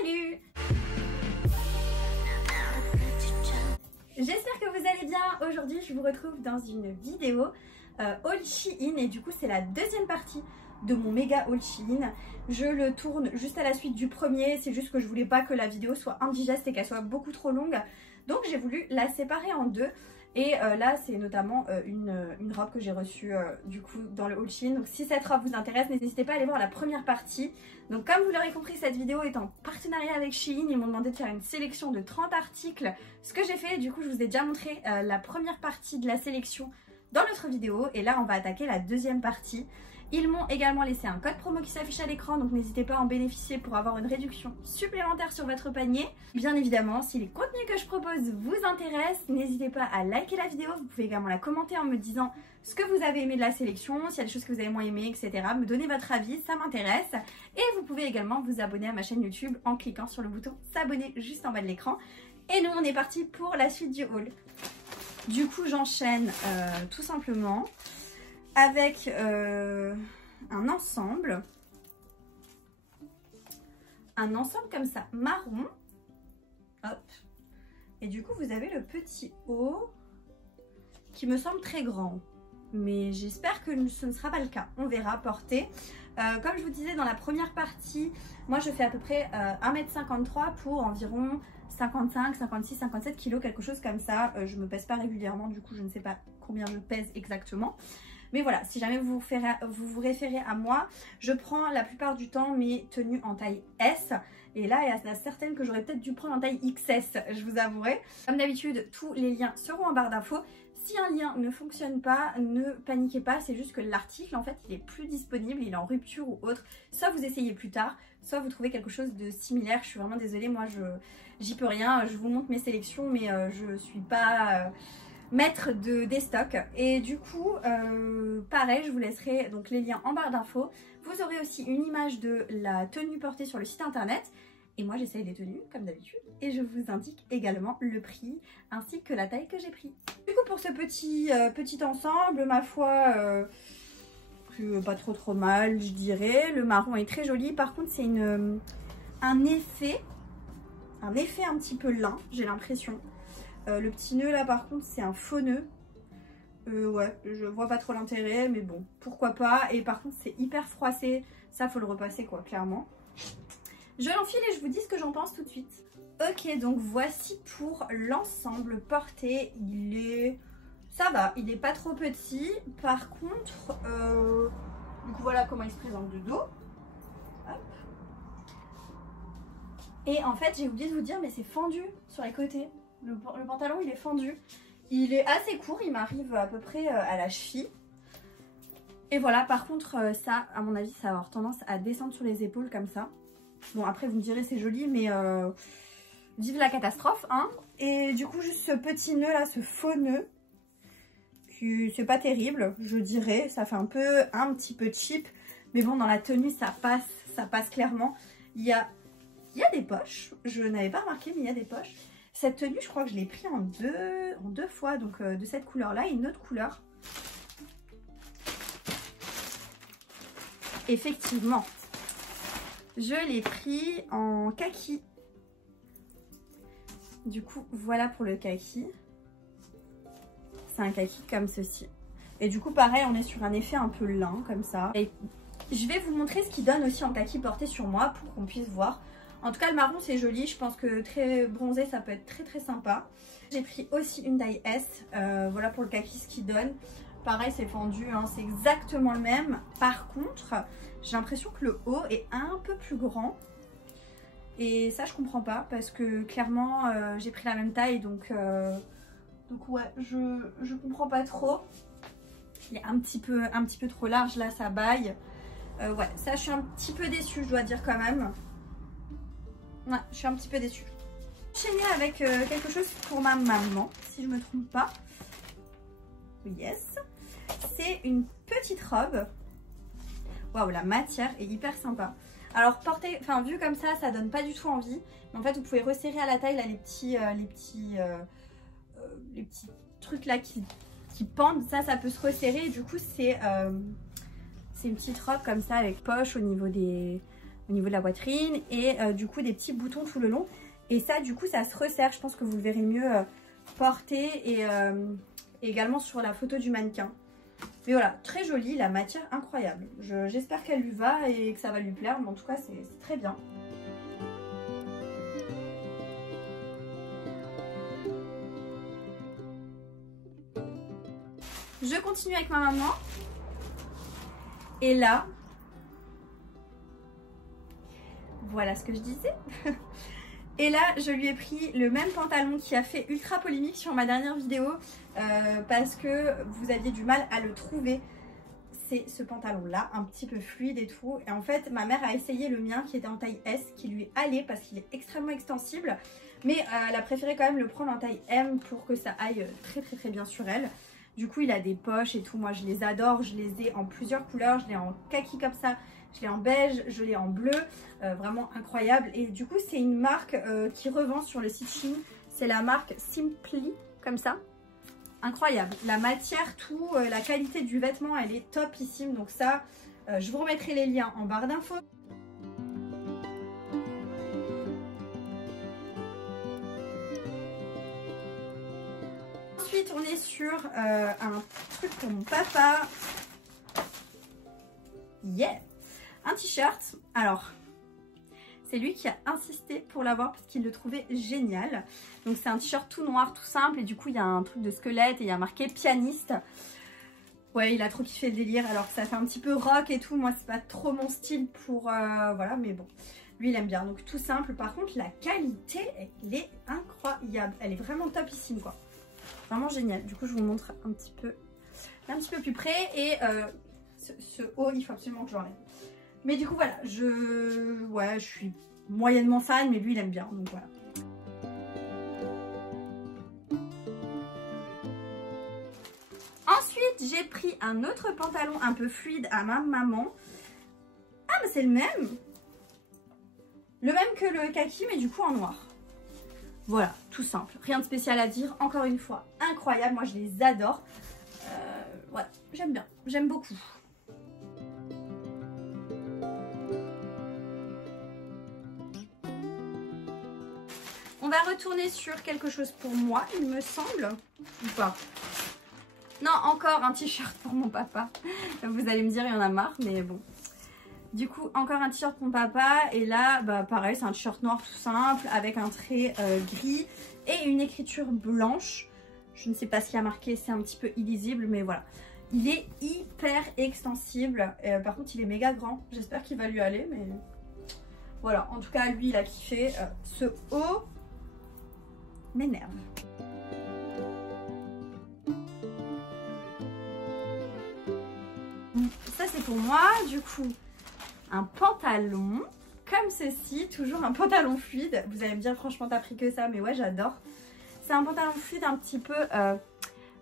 Salut! J'espère que vous allez bien. Aujourd'hui je vous retrouve dans une vidéo haul Shein et du coup c'est la deuxième partie de mon méga haul Shein. Je le tourne juste à la suite du premier, c'est juste que je voulais pas que la vidéo soit indigeste et qu'elle soit beaucoup trop longue. Donc j'ai voulu la séparer en deux. Et là c'est notamment une robe que j'ai reçue du coup dans le haul Shein. Donc si cette robe vous intéresse, n'hésitez pas à aller voir la première partie. Donc comme vous l'aurez compris, cette vidéo est en partenariat avec Shein. Ils m'ont demandé de faire une sélection de 30 articles. Ce que j'ai fait, du coup je vous ai déjà montré la première partie de la sélection dans notre vidéo. Et là on va attaquer la deuxième partie. Ils m'ont également laissé un code promo qui s'affiche à l'écran, donc n'hésitez pas à en bénéficier pour avoir une réduction supplémentaire sur votre panier. Bien évidemment, si les contenus que je propose vous intéressent, n'hésitez pas à liker la vidéo. Vous pouvez également la commenter en me disant ce que vous avez aimé de la sélection, s'il y a des choses que vous avez moins aimé, etc. Me donner votre avis, ça m'intéresse. Et vous pouvez également vous abonner à ma chaîne YouTube en cliquant sur le bouton s'abonner juste en bas de l'écran. Et nous, on est parti pour la suite du haul. Du coup, j'enchaîne tout simplement avec un ensemble comme ça, marron, hop, et du coup vous avez le petit haut qui me semble très grand, mais j'espère que ce ne sera pas le cas, on verra porter. Comme je vous disais dans la première partie, moi je fais à peu près 1m53 pour environ 55, 56, 57 kg, quelque chose comme ça. Je me pèse pas régulièrement, du coup je ne sais pas combien je pèse exactement. Mais voilà, si jamais vous vous référez à moi, je prends la plupart du temps mes tenues en taille S. Et là, il y a certaines que j'aurais peut-être dû prendre en taille XS, je vous avouerai. Comme d'habitude, tous les liens seront en barre d'infos. Si un lien ne fonctionne pas, ne paniquez pas, c'est juste que l'article, en fait, il est plus disponible, il est en rupture ou autre. Soit vous essayez plus tard, soit vous trouvez quelque chose de similaire. Je suis vraiment désolée, moi, j'y peux rien. Je vous montre mes sélections, mais je suis pas... maître des stocks. Et du coup pareil, je vous laisserai donc les liens en barre d'infos. Vous aurez aussi une image de la tenue portée sur le site internet et moi j'essaye des tenues comme d'habitude et je vous indique également le prix ainsi que la taille que j'ai pris. Du coup pour ce petit ensemble, ma foi pas trop mal je dirais. Le marron est très joli, par contre c'est un effet un petit peu lin, j'ai l'impression. Le petit nœud là par contre c'est un faux nœud. Ouais, je vois pas trop l'intérêt, mais bon, pourquoi pas. Et par contre c'est hyper froissé, ça faut le repasser quoi, clairement. Je l'enfile et je vous dis ce que j'en pense tout de suite. Ok, donc voici pour l'ensemble porté. Ça va, il est pas trop petit. Par contre, donc voilà comment il se présente de dos. Hop. Et en fait j'ai oublié de vous dire, mais c'est fendu sur les côtés. Le pantalon il est fendu, il est assez court, il m'arrive à peu près à la cheville. Et voilà, par contre ça à mon avis ça va avoir tendance à descendre sur les épaules comme ça. Bon après vous me direz c'est joli, mais vive la catastrophe hein. Et du coup juste ce petit nœud là, ce faux nœud, c'est pas terrible je dirais, ça fait un petit peu cheap. Mais bon dans la tenue ça passe clairement. Il y a des poches, je n'avais pas remarqué mais il y a des poches. Cette tenue, je crois que je l'ai pris en deux fois, donc de cette couleur-là et une autre couleur. Effectivement, je l'ai pris en kaki. Du coup, voilà pour le kaki. C'est un kaki comme ceci. Et du coup, pareil, on est sur un effet un peu lin, comme ça. Et je vais vous montrer ce qu'il donne aussi en kaki porté sur moi pour qu'on puisse voir. En tout cas le marron c'est joli, je pense que très bronzé ça peut être très sympa. J'ai pris aussi une taille S, voilà pour le kaki ce qu'il donne. Pareil c'est fendu, hein, c'est exactement le même. Par contre j'ai l'impression que le haut est un peu plus grand. Et ça je comprends pas parce que clairement j'ai pris la même taille donc ouais je comprends pas trop. Il est un petit peu trop large là, ça baille. Ouais ça je suis un petit peu déçue je dois dire quand même. Ouais, je suis un petit peu déçue. Enchaîner avec quelque chose pour ma maman, si je me trompe pas. Yes. C'est une petite robe. Waouh, la matière est hyper sympa. Alors portée, enfin vue comme ça donne pas du tout envie. Mais en fait, vous pouvez resserrer à la taille là les petits trucs là qui pendent. Ça peut se resserrer. Et du coup, c'est une petite robe comme ça avec poche au niveau des au niveau de la poitrine et du coup des petits boutons tout le long. Et ça du coup ça se resserre, je pense que vous le verrez mieux porté et également sur la photo du mannequin. Mais voilà, très jolie, la matière incroyable. J'espère qu'elle lui va et que ça va lui plaire, mais en tout cas c'est très bien. Je continue avec ma maman. Et là, voilà ce que je disais. Et là, je lui ai pris le même pantalon qui a fait ultra polémique sur ma dernière vidéo parce que vous aviez du mal à le trouver. C'est ce pantalon-là, un petit peu fluide et tout. Et en fait, ma mère a essayé le mien qui était en taille S, qui lui allait parce qu'il est extrêmement extensible. Mais elle a préféré quand même le prendre en taille M pour que ça aille très bien sur elle. Du coup, il a des poches et tout. Moi, je les adore. Je les ai en plusieurs couleurs. Je l'ai en kaki comme ça. Je l'ai en beige. Je l'ai en bleu. Vraiment incroyable. Et du coup, c'est une marque qui revend sur le site Shein. C'est la marque Simply, comme ça. Incroyable. La matière, tout, la qualité du vêtement, elle est topissime. Donc ça, je vous remettrai les liens en barre d'infos. Ensuite, on est sur un truc pour mon papa. Yeah! Un t-shirt. Alors, c'est lui qui a insisté pour l'avoir parce qu'il le trouvait génial. Donc, c'est un t-shirt tout noir, tout simple. Et du coup, il y a un truc de squelette et il y a marqué pianiste. Ouais, il a trop kiffé le délire. Alors que ça fait un petit peu rock et tout. Moi, c'est pas trop mon style pour... voilà, mais bon. Lui, il aime bien. Donc, tout simple. Par contre, la qualité, elle est incroyable. Elle est vraiment topissime, quoi. Vraiment génial. Du coup, je vous montre un petit peu plus près. Et ce haut, il faut absolument que j'enlève. Mais du coup, voilà. Je suis moyennement fan, mais lui, il aime bien. Donc, voilà. Ensuite, j'ai pris un autre pantalon un peu fluide à ma maman. Ah, mais c'est le même. Le même que le kaki, mais du coup en noir. Voilà, tout simple. Rien de spécial à dire. Encore une fois, incroyable. Moi, je les adore. Voilà, j'aime bien. J'aime beaucoup. On va retourner sur quelque chose pour moi, il me semble. Ou pas? Non, encore un t-shirt pour mon papa. Vous allez me dire, il y en a marre, mais bon. Du coup, encore un t-shirt pour mon papa. Et là, bah, pareil, c'est un t-shirt noir tout simple avec un trait gris et une écriture blanche. Je ne sais pas ce qu'il y a marqué, c'est un petit peu illisible, mais voilà. Il est hyper extensible. Par contre, il est méga grand. J'espère qu'il va lui aller, mais voilà. En tout cas, lui, il a kiffé. Ce haut m'énerve. Ça, c'est pour moi. Du coup, un pantalon comme ceci, toujours un pantalon fluide. Vous allez me dire, franchement, t'as pris que ça, mais ouais, j'adore. C'est un pantalon fluide un petit peu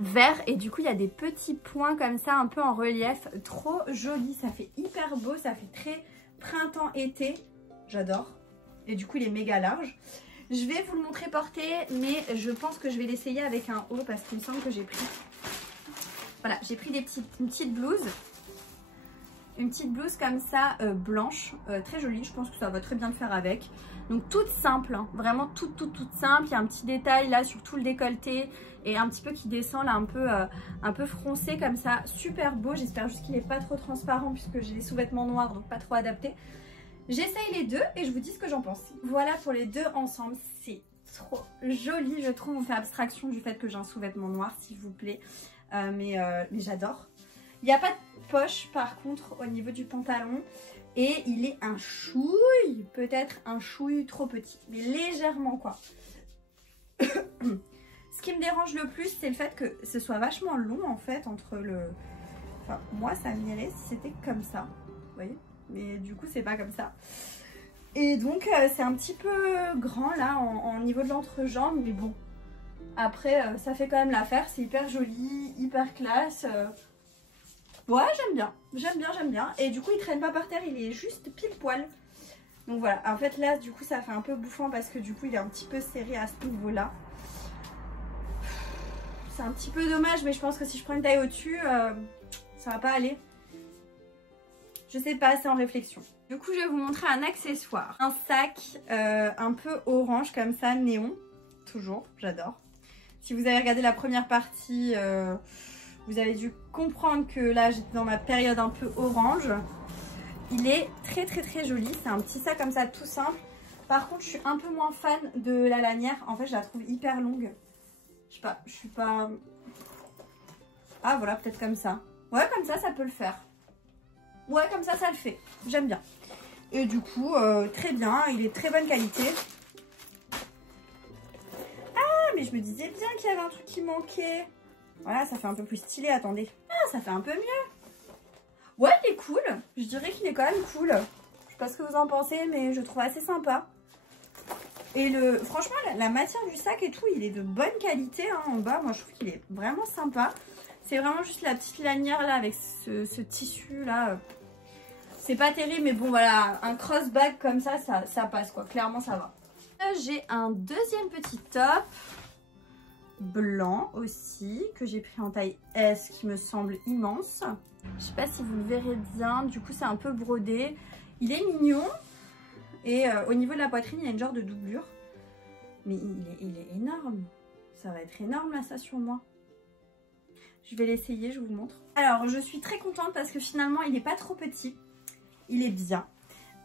vert et du coup, il y a des petits points comme ça, un peu en relief. Trop joli, ça fait hyper beau, ça fait très printemps-été. J'adore. Et du coup, il est méga large. Je vais vous le montrer porté, mais je pense que je vais l'essayer avec un haut parce qu'il me semble que j'ai pris... Voilà, j'ai pris une petite blouse. Une petite blouse comme ça, blanche, très jolie. Je pense que ça va très bien le faire avec. Donc toute simple, hein, vraiment toute simple. Il y a un petit détail là sur tout le décolleté et un petit peu qui descend là un peu froncé comme ça. Super beau, j'espère juste qu'il n'est pas trop transparent puisque j'ai les sous-vêtements noirs donc pas trop adapté. J'essaye les deux et je vous dis ce que j'en pense. Voilà pour les deux ensemble, c'est trop joli je trouve. On fait abstraction du fait que j'ai un sous-vêtement noir s'il vous plaît. Mais j'adore. Il n'y a pas de poche par contre au niveau du pantalon. Et il est un chouille, peut-être un chouille trop petit. Mais légèrement quoi. Ce qui me dérange le plus, c'est le fait que ce soit vachement long en fait entre le... Enfin, moi ça m'irait si c'était comme ça. Vous voyez? Mais du coup c'est pas comme ça. Et donc c'est un petit peu grand là en niveau de l'entrejambe. Mais bon. Après ça fait quand même l'affaire. C'est hyper joli, hyper classe. Ouais, j'aime bien. Et du coup, il traîne pas par terre, il est juste pile poil. Donc voilà, en fait là, du coup, ça fait un peu bouffant parce que du coup, il est un petit peu serré à ce niveau-là. C'est un petit peu dommage, mais je pense que si je prends une taille au-dessus, ça va pas aller. Je sais pas, c'est en réflexion. Du coup, je vais vous montrer un accessoire. Un sac un peu orange comme ça, néon. Toujours, j'adore. Si vous avez regardé la première partie, vous avez dû comprendre que là, j'étais dans ma période un peu orange. Il est très très très joli. C'est un petit sac comme ça, tout simple. Par contre, je suis un peu moins fan de la lanière. En fait, je la trouve hyper longue. Je sais pas, je suis pas... Ah, voilà, peut-être comme ça. Ouais, comme ça peut le faire. Ouais, comme ça le fait. J'aime bien. Et du coup, très bien. Il est très bonne qualité. Ah, mais je me disais bien qu'il y avait un truc qui manquait. Voilà, ça fait un peu plus stylé. Attendez. Ah, ça fait un peu mieux. Ouais, il est cool. Je dirais qu'il est quand même cool. Je sais pas ce que vous en pensez, mais je trouve assez sympa. Et franchement, la matière du sac et tout, il est de bonne qualité hein, en bas. Moi, je trouve qu'il est vraiment sympa. C'est vraiment juste la petite lanière là avec ce tissu là. C'est pas terrible, mais bon, voilà, un cross-bag comme ça passe quoi. Clairement, ça va. J'ai un deuxième petit top blanc aussi que j'ai pris en taille S qui me semble immense. Je sais pas si vous le verrez bien. Du coup, c'est un peu brodé. Il est mignon. Et au niveau de la poitrine, il y a une genre de doublure. Mais il est énorme. Ça va être énorme là, ça sur moi. Je vais l'essayer, je vous montre. Alors, je suis très contente parce que finalement, il n'est pas trop petit. Il est bien.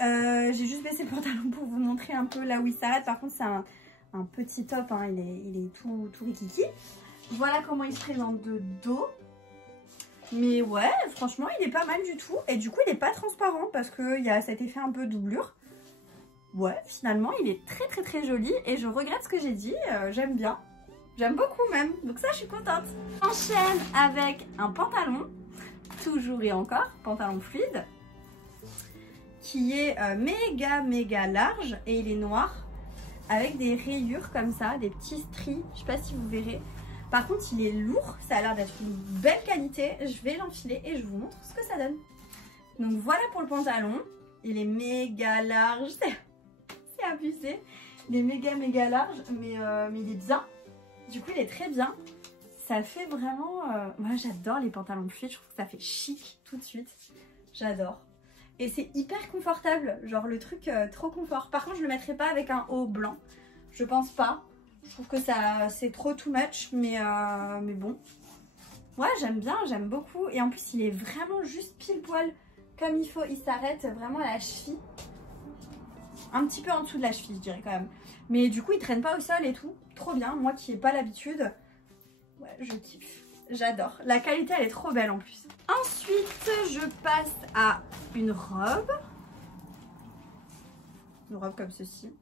J'ai juste baissé le pantalon pour vous montrer un peu là où il s'arrête. Par contre, c'est un petit top. Hein. Il est tout rikiki. Voilà comment il se présente de dos. Mais ouais, franchement, il est pas mal du tout. Et du coup, il n'est pas transparent parce qu'il y a cet effet un peu doublure. Ouais, finalement, il est très très très joli et je regrette ce que j'ai dit, j'aime bien. J'aime beaucoup même, donc ça, je suis contente. J'enchaîne avec un pantalon, toujours et encore, pantalon fluide, qui est méga large et il est noir, avec des rayures comme ça, des petits stries, je sais pas si vous verrez. Par contre, il est lourd, ça a l'air d'être une belle qualité, je vais l'enfiler et je vous montre ce que ça donne. Donc voilà pour le pantalon, il est méga large, abusé, il est méga large mais il est bien, du coup il est très bien, ça fait vraiment moi j'adore les pantalons fluides, je trouve que ça fait chic tout de suite, j'adore et c'est hyper confortable, genre le truc trop confort. Par contre je le mettrai pas avec un haut blanc, je pense pas, je trouve que ça c'est trop too much mais bon ouais j'aime bien, j'aime beaucoup et en plus il est vraiment juste pile poil comme il faut, il s'arrête vraiment à la cheville. Un petit peu en dessous de la cheville, je dirais quand même. Mais du coup, il traîne pas au sol et tout. Trop bien. Moi qui n'ai pas l'habitude. Ouais, je kiffe. J'adore. La qualité, elle est trop belle en plus. Ensuite, je passe à une robe. Une robe comme ceci.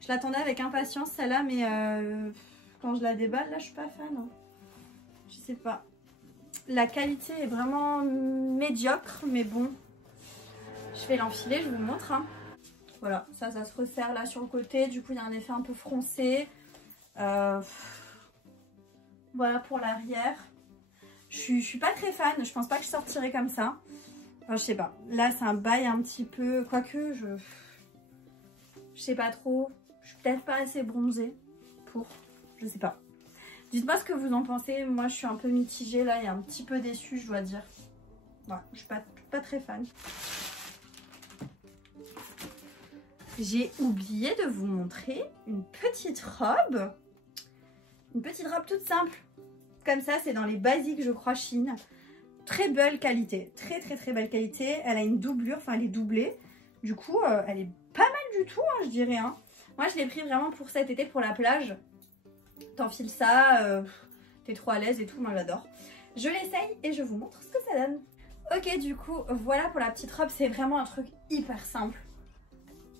Je l'attendais avec impatience, celle-là, mais quand je la déballe, là, je suis pas fan. Hein. Je sais pas. La qualité est vraiment médiocre, mais bon. Je vais l'enfiler, je vous montre. Hein. Voilà, ça se resserre là sur le côté. Du coup, il y a un effet un peu froncé. Voilà pour l'arrière. Je suis pas très fan. Je pense pas que je sortirai comme ça. Enfin, je sais pas. Là, c'est un bail un petit peu... Quoique, je sais pas trop. Je suis peut-être pas assez bronzée pour... Je sais pas. Dites-moi ce que vous en pensez. Moi, je suis un peu mitigée là et un petit peu déçue, je dois dire. Voilà, je suis pas très fan. J'ai oublié de vous montrer une petite robe. Une petite robe toute simple. Comme ça, c'est dans les basiques, je crois, Chine. Très belle qualité. Très belle qualité. Elle a une doublure, enfin elle est doublée. Du coup, elle est pas mal du tout, hein, je dirais. Hein. Moi, je l'ai pris vraiment pour cet été, pour la plage. T'enfiles ça, t'es trop à l'aise et tout, moi j'adore. Je l'essaye et je vous montre ce que ça donne. Ok, du coup, voilà pour la petite robe. C'est vraiment un truc hyper simple.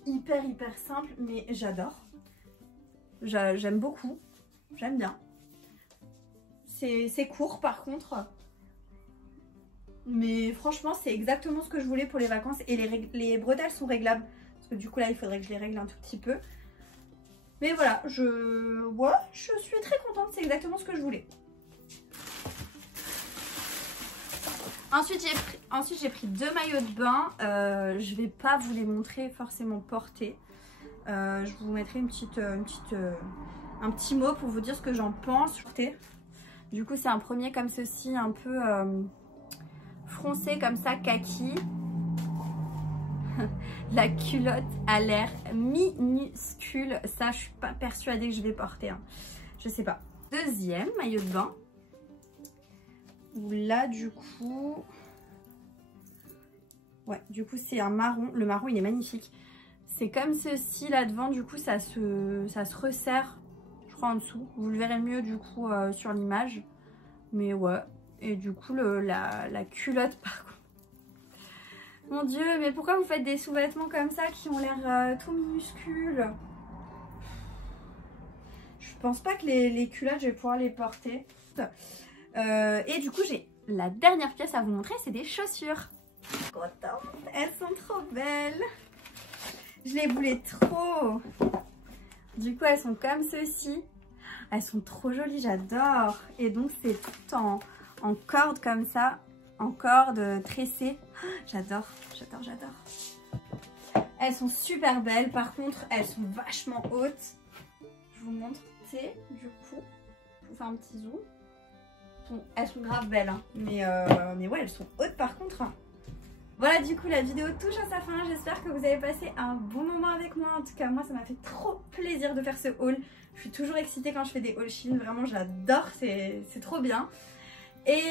Hyper simple, mais j'adore. J'aime beaucoup. J'aime bien. C'est court par contre. Mais franchement, c'est exactement ce que je voulais pour les vacances. Et les bretelles sont réglables. Parce que du coup, là, il faudrait que je les règle un tout petit peu. Mais voilà, je suis très contente. C'est exactement ce que je voulais. Ensuite, j'ai pris 2 maillots de bain. Je vais pas vous les montrer forcément portés. Je vous mettrai un petit mot pour vous dire ce que j'en pense. Du coup, c'est un premier comme ceci, un peu... foncé comme ça, kaki. La culotte a l'air minuscule. Ça, je suis pas persuadée que je vais porter. Hein. Je sais pas. Deuxième maillot de bain. Où là, du coup... Ouais, du coup, c'est un marron. Le marron, il est magnifique. C'est comme ceci là devant. Du coup, ça se resserre, je crois, en dessous. Vous le verrez mieux, du coup, sur l'image. Mais ouais. Et du coup, la culotte, par contre. Mon Dieu, mais pourquoi vous faites des sous-vêtements comme ça qui ont l'air tout minuscules? Je pense pas que les culottes, je vais pouvoir les porter. Et du coup, j'ai la dernière pièce à vous montrer, c'est des chaussures. Je suis contente, elles sont trop belles. Je les voulais trop. Du coup, elles sont comme ceci. Elles sont trop jolies, j'adore. Et donc, c'est tout en corde comme ça. En corde tressée. J'adore, j'adore, j'adore. Elles sont super belles. Par contre, elles sont vachement hautes. Je vous montre. Du coup, je vous fais un petit zoom. Elles sont grave belles. Hein. Mais ouais, elles sont hautes par contre. Hein. Voilà, du coup, la vidéo touche à sa fin. J'espère que vous avez passé un bon moment avec moi. En tout cas, moi, ça m'a fait trop plaisir de faire ce haul. Je suis toujours excitée quand je fais des hauls Shein. Vraiment, j'adore. C'est trop bien. Et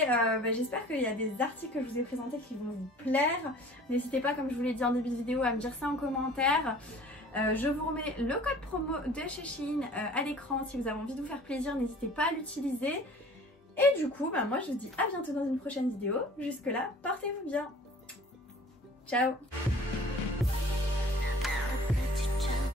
j'espère qu'il y a des articles que je vous ai présentés qui vont vous plaire. N'hésitez pas, comme je vous l'ai dit en début de vidéo, à me dire ça en commentaire. Je vous remets le code promo de chez Shein à l'écran. Si vous avez envie de vous faire plaisir, n'hésitez pas à l'utiliser. Et du coup, moi, je vous dis à bientôt dans une prochaine vidéo. Jusque là, portez-vous bien. Ciao!